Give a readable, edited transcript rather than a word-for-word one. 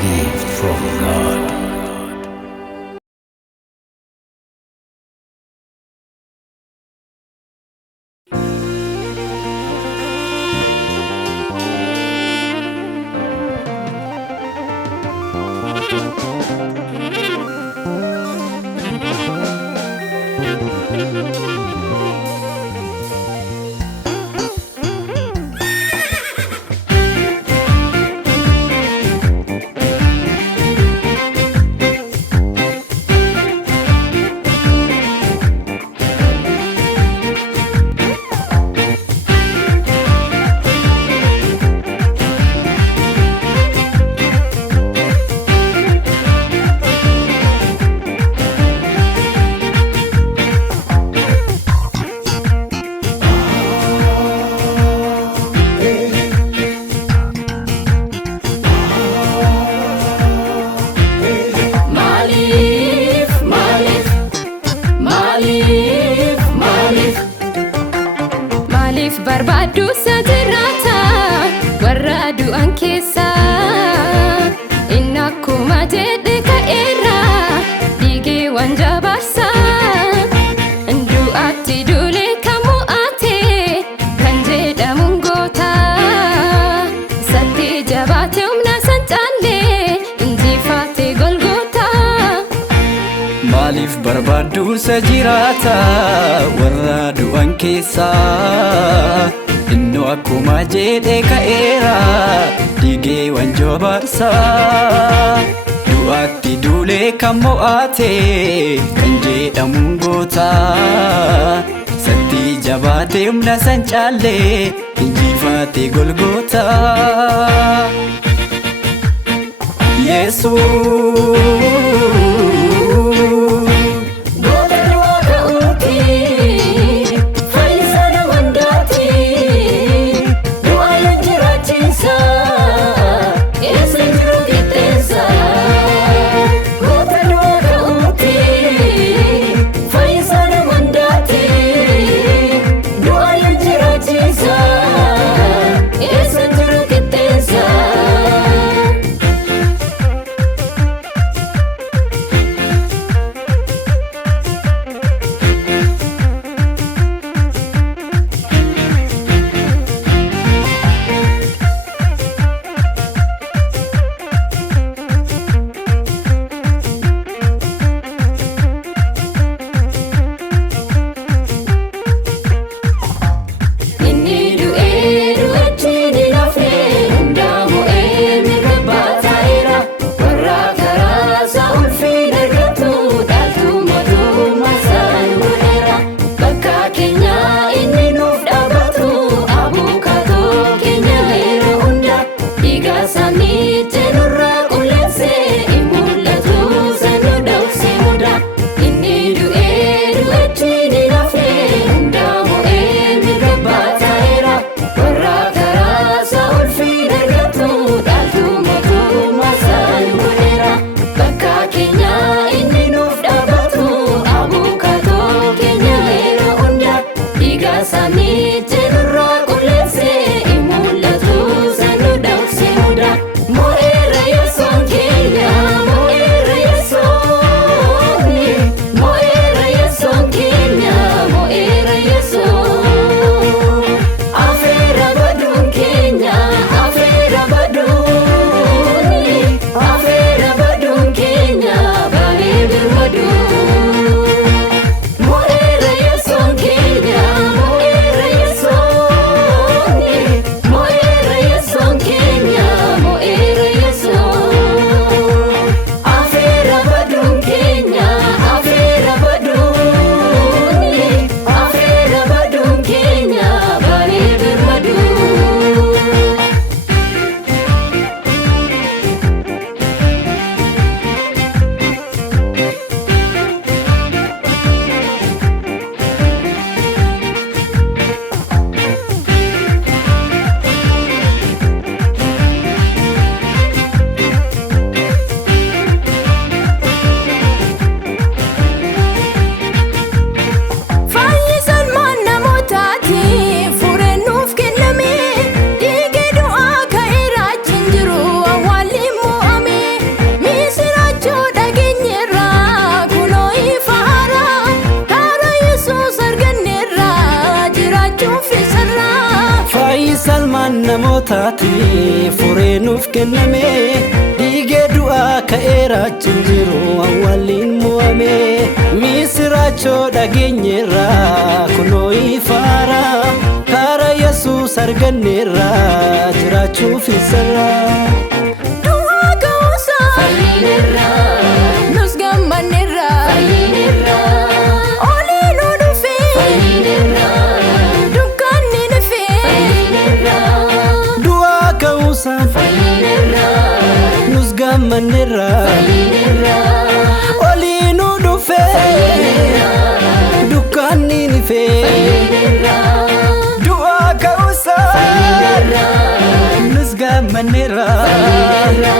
Gift from God. Barbaadu sajirata warra du'an keessa inni akkuma jedhe ka'eera dhiigee waan jabaarsa du'aatti duulee kan mo'ate kan jedhamuun goota satti jabaate humna san caallee injifaate Golgoota. Maaliif barbaaddu sajirata warra du'an keessa inni akkuma jedhe ka'eera dhiigee waan jabaarsa du'aatti duulee kan mo'ate kan jedhamuun goota satti jabaate humna san caallee injifaate Golgoota. namootaati furee nuuf kenname dhiigee du'aa ka'eera achiin jiru awwaalliin mo'ame misiraachoo dhageenyeerra kunoo ifaara karaa Yesuus arganneerra jiraachuuf isarra du'aa ka'uusa fayyineerra nus gammanneerra fayyineerra olii nu dhufe fayyineerra dukkanni dhufe fayyineerra du'aa ka'uusa fayyineerra nus gammanneerra fayyineerra olii nu dhufe dukkanni dhufe fayyineerra du'aa ka'uusa fayyineerra nus gammanneerra fayyineerra